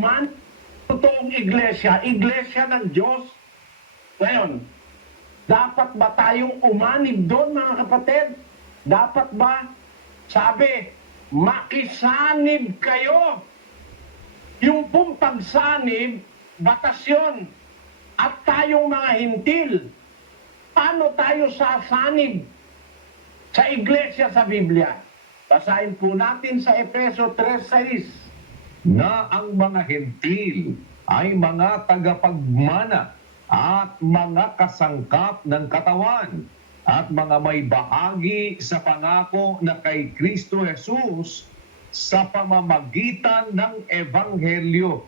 man, totoong iglesia, iglesia ng Diyos. Ngayon, dapat ba tayong umanib doon mga kapatid? Dapat ba? Sabi, makisanib kayo. Yung pong pagsanib, batas yun. At tayong mga hintil, paano tayo sasanib sa iglesia sa Biblia? Basahin po natin sa Efeso 3.6. na ang mga hentil ay mga tagapagmana at mga kasangkap ng katawan at mga may bahagi sa pangako na kay Kristo Jesus sa pamamagitan ng Ebanghelyo.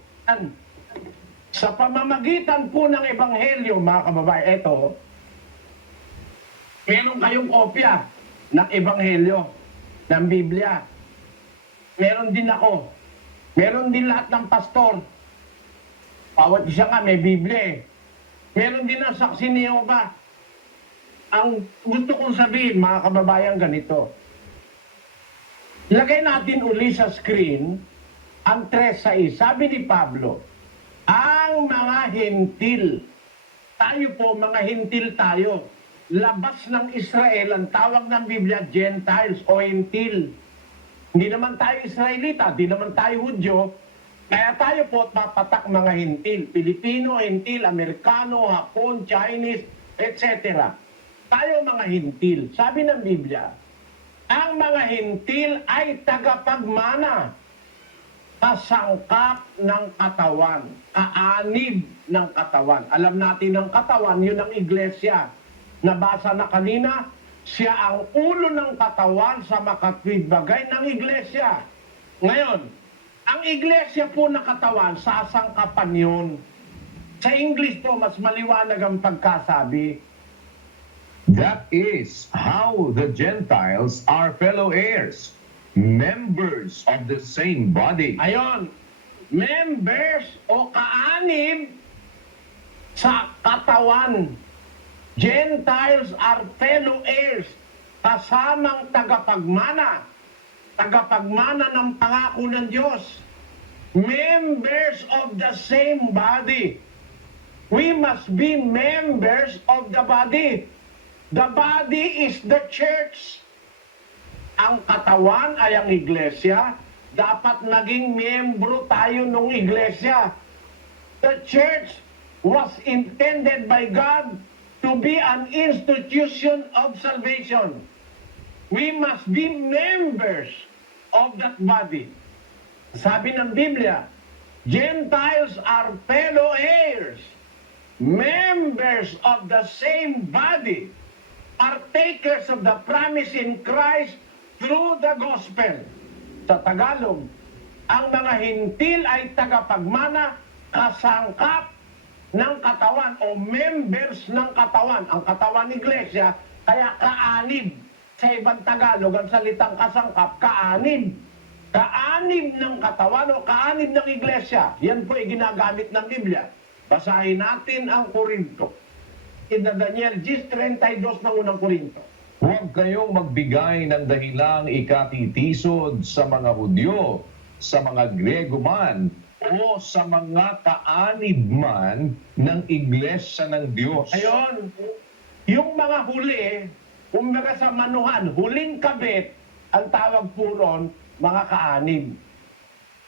Sa pamamagitan po ng Ebanghelyo, mga kababae, eto, meron kayong kopya ng Ebanghelyo, ng Biblia. Meron din ako. Meron din lahat ng pastor. Bawat isa nga may Biblia eh. Meron din ang saksi ni Jehovah. Ang gusto kong sabihin, mga kababayan, ganito. Lagay natin uli sa screen ang 3.6. Sabi ni Pablo, ang mga hentil, tayo po, mga hentil tayo, labas ng Israel, ang tawag ng Biblia, Gentiles o hentil. Hindi naman tayo Israelita, hindi naman tayo Hudyo, kaya tayo po at mapatak mga hentil. Pilipino, hentil, Amerikano, Hapon, Chinese, etc. Tayo mga hentil. Sabi ng Biblia, ang mga hentil ay tagapagmana kasangkap ng katawan, kaanib ng katawan. Alam natin ng katawan, yun ang iglesia. Nabasa na kanina, siya ang ulo ng katawan sa makatwid bagay ng iglesia. Ngayon, ang iglesia po na katawan, sasangkapan yun. Sa English po, mas maliwanag ang pagkasabi. That is how the Gentiles are fellow heirs, members of the same body. Ayon, members o kaanib sa katawan. Gentiles are fellow heirs, kasamang tagapagmana, tagapagmana ng pangako ng Diyos. Members of the same body. We must be members of the body. The body is the church ang katawan ay ang iglesia, dapat naging miyembro tayo ng iglesia. The church was intended by God to be an institution of salvation. We must be members of that body. Sabi ng Biblia, Gentiles are fellow heirs, members of the same body, partakers of the promise in Christ through the gospel. Sa Tagalog, ang mga hintil ay tagapagmana, kasangkap ng katawan o members ng katawan. Ang katawan ng iglesia, kaya kaanib. Sa ibang Tagalog, ang salitang kasangkap, kaanib. Kaanib ng katawan o kaanib ng iglesia. Yan po ay ginagamit ng Biblia. Basahin natin ang Korinto. In the Daniel 10.32 ng unang Korinto. Huwag kayong magbigay ng dahilang ikatitisod sa mga Hudyo, sa mga Grego man, o sa mga kaanib man ng Iglesia ng Diyos. Ayon, yung mga huli, kumbaga sa manuhan, huling kabit, ang tawag po ron, mga kaanib.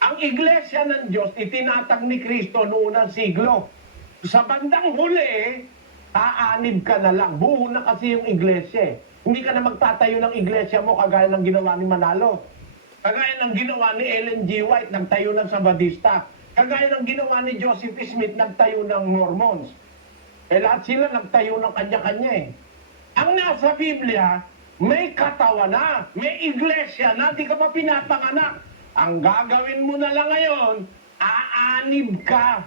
Ang iglesia ng Diyos, itinatag ni Kristo noong unang siglo. Sa bandang huli, aanib ka na lang. Buo na kasi yung iglesia. eh. Hindi ka na magtatayo ng iglesia mo kagaya ng ginawa ni Manalo. Kagaya ng ginawa ni Ellen G. White, nagtayo ng Sabadista. Kagaya ng ginawa ni Joseph Smith, nagtayo ng Mormons. Eh lahat sila nagtayo ng kanya-kanya eh. Ang nasa Biblia, may katawan na, may iglesia na, di ka pa pinapanganak. Ang gagawin mo na lang ngayon, aanib ka.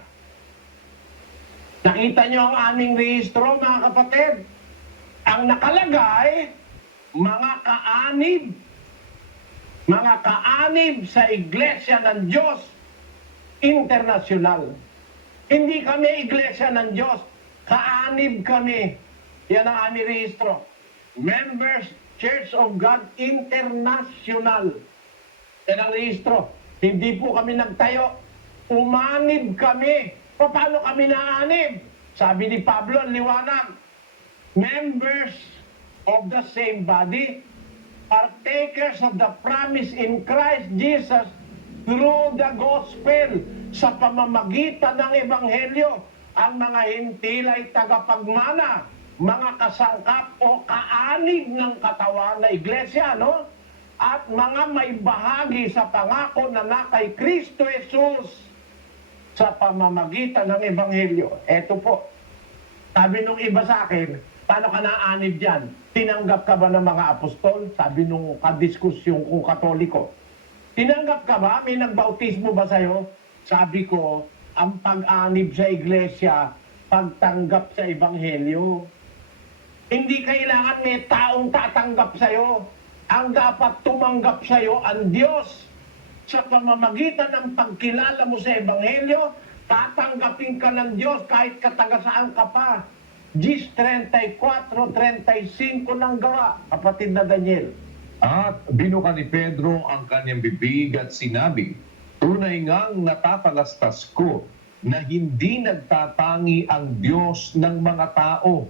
Nakita niyo ang aming rehistro, mga kapatid. Ang nakalagay, mga kaanib. Mga kaanib sa iglesia ng Diyos internasyonal. Hindi kami iglesia ng Diyos. Kaanib kami. Yan ang aming rehistro. Members, Church of God International. Yan ang rehistro. Hindi po kami nagtayo. umanib kami. Paano kami naanib? Sabi ni Pablo, liwanag, members of the same body, partakers of the promise in Christ Jesus through the gospel. Sa pamamagitan ng ebanghelyo ang mga hintil ay tagapagmana mga kasangkap o kaanib ng katawan na iglesia no? At mga may bahagi sa pangako na na kay Kristo Jesus. Sa pamamagitan ng ebanghelyo eto po sabi nung iba sa akin, paano ka naanib dyan? Tinanggap ka ba ng mga apostol? Sabi nung kadiskusyon kong katoliko. Tinanggap ka ba? May nagbautismo ba sa'yo? Sabi ko, ang pag-anib sa iglesia, pagtanggap sa ebanghelyo. Hindi kailangan may taong tatanggap sa'yo. Ang dapat tumanggap sa'yo ang Diyos. Sa pamamagitan ng pagkilala mo sa ebanghelyo, tatanggapin ka ng Diyos kahit kataga saan ka pa. Gis 34-35 ng gawa, kapatid na Daniel. At binuka ni Pedro ang kanyang bibig at sinabi, Tunay ngang natatalastas ko na hindi nagtatangi ang Diyos ng mga tao,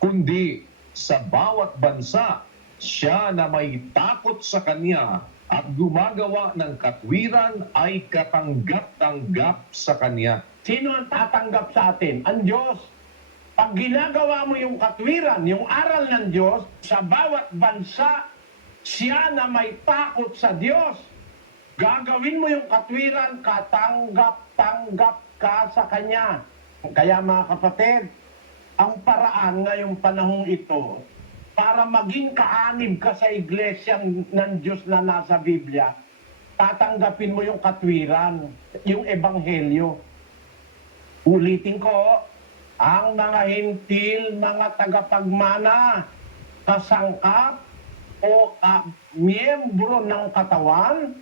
kundi sa bawat bansa siya na may takot sa Kanya at gumagawa ng katwiran ay katanggap-tanggap sa Kanya. Sino ang tatanggap sa atin? Ang Diyos. Pag ginagawa mo yung katwiran, yung aral ng Diyos, sa bawat bansa, siya na may takot sa Diyos. Gagawin mo yung katwiran, katanggap-tanggap ka sa Kanya. Kaya mga kapatid, ang paraan ngayong panahong ito, para maging kaanib ka sa iglesia ng Diyos na nasa Biblia, tatanggapin mo yung katwiran, yung ebanghelyo. Ulitin ko, ang mga hintil, mga tagapagmana, kasangkap, o ah, miyembro ng katawan,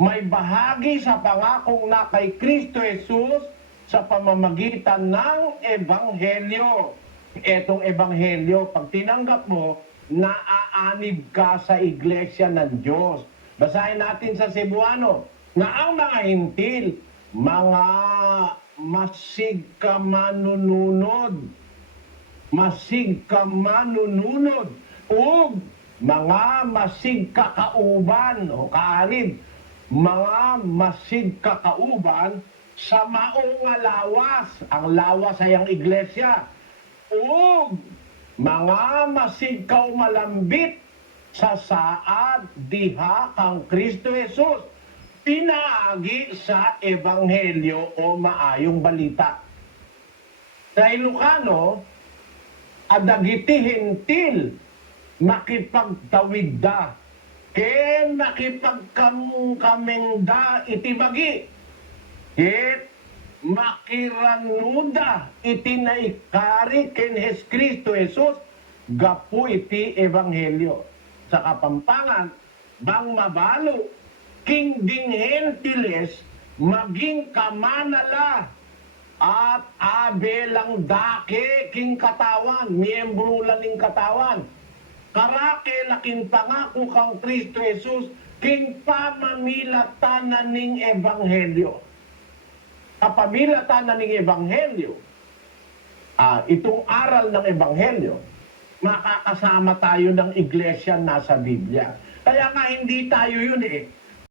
may bahagi sa pangakong na kay Kristo Jesus sa pamamagitan ng Ebanghelyo. Etong Ebanghelyo, pag tinanggap mo, naaanib ka sa iglesia ng Diyos. Basahin natin sa Cebuano, na ang mga hintil, mga masig ka manununod, masig ka manununod, ug mga masig kakauban o kaanib, mga masig kakauban sa maong lawas, ang lawas ay ang iglesia, ug mga masig malambit sa saad diha kang Kristo Jesus pinaagi sa ebanghelyo o maayong balita. Sa Ilocano, adagiti hentil makipagtawid da ken makipagkamkameng da iti bagi ket makiranuda iti naikari ken Hes Kristo Jesus gapu iti ebanghelyo sa kapampangan bang mabalo king ding hentiles maging kamanala at abelang dake king katawan, miyembro laning katawan. Karake laking pangako kang Kristo Jesus, king pamamilatan na ning ebanghelyo. Kapamilatan na ning ebanghelyo, ah, itong aral ng ebanghelyo, makakasama tayo ng iglesia nasa Biblia. Kaya nga hindi tayo yun eh.